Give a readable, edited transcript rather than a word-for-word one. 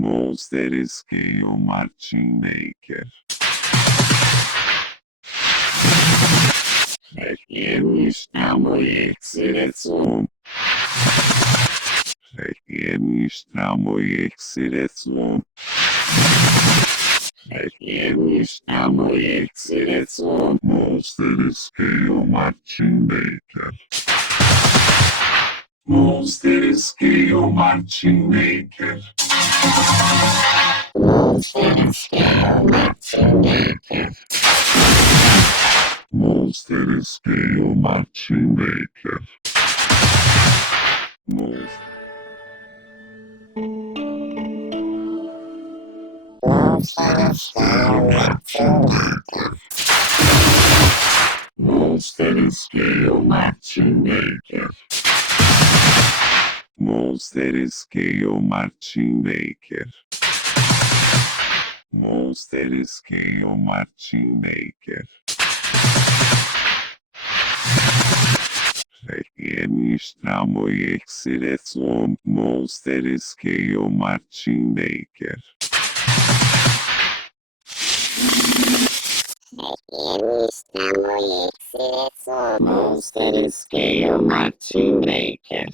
Monster Scale Marching Maker. Requiem moich syrecum. Requiem moich syrecum. Requiem moich syrecum. Monster Scale Marching Maker. Monster Scale Marching Maker. Monster Scale Marching Maker. Monster Scale Marching Maker. Monster Scale Marching Maker. Monster Scale Marching Maker. Monster Scale Marching Maker. Monster Scale Marching Maker. Requiem moich syrecum. Monster Scale Marching Maker. Monster Scale Marching Maker.